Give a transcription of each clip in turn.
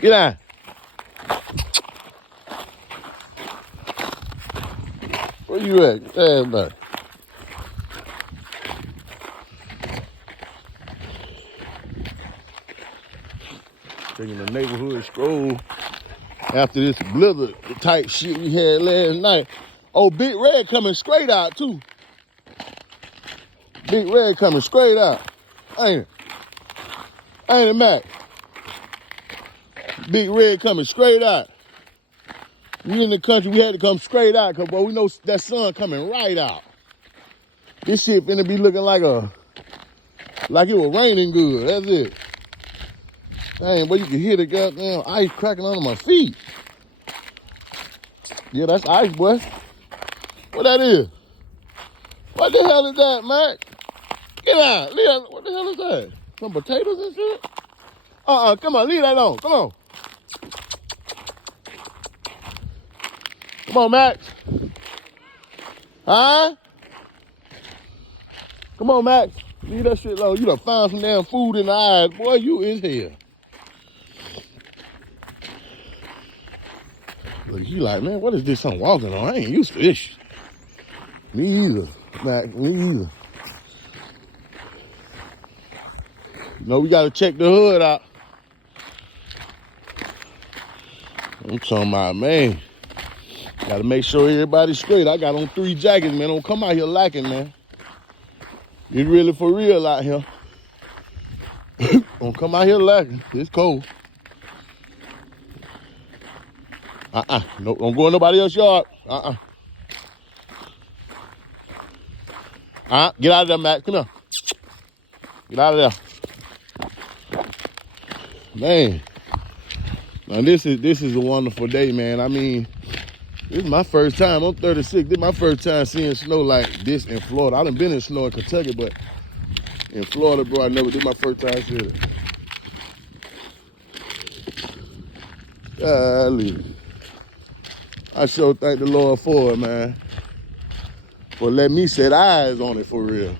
Get down. Where you at? Everybody. Taking the neighborhood stroll after this blizzard type shit we had last night. Oh, Big Red coming straight out too. Big Red coming straight out. Ain't it? Ain't it, Mac? Big Red coming straight out. We in the country, we had to come straight out because, boy, we know that sun coming right out. This shit finna be looking like it was raining good. That's it. Dang, boy, you can hear the goddamn ice cracking under my feet. Yeah, that's ice, boy. What that is? What the hell is that, Mac? Get out. Leah, what the hell is that? Some potatoes and shit? Come on, leave that alone. Come on. Come on, Max. Huh? Come on, Max. Leave that shit alone. You done found some damn food in the eyes. Boy, you is here. Look, you like, man, what is this I'm walking on? I ain't used to this. Me either, Max. Me either. You know, we gotta check the hood out. I'm talking about, man. Gotta make sure everybody's straight. I got on 3 jackets, man. Don't come out here lacking, man. It's really for real out here. Don't come out here lacking. It's cold. No, don't go in nobody else's yard. Get out of there, Matt. Come here. Get out of there. Man. Now this is a wonderful day, man. I mean, this is my first time. I'm 36. This is my first time seeing snow like this in Florida. I done been in snow in Kentucky, but in Florida, bro, I never did my first time seeing it. Golly. I sure thank the Lord for it, man. For letting me set eyes on it for real.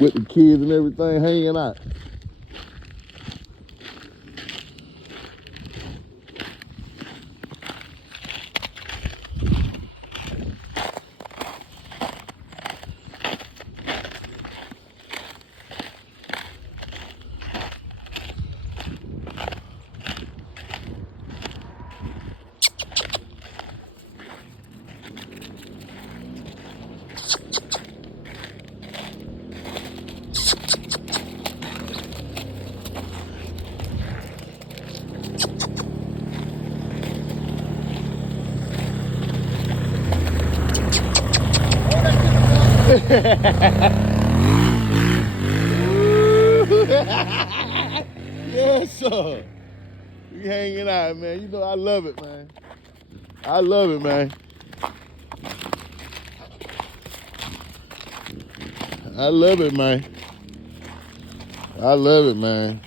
With the kids and everything hanging out. Yes, sir. We hanging out, man. You know I love it, man. I love it, man. I love it, man. I love it, man.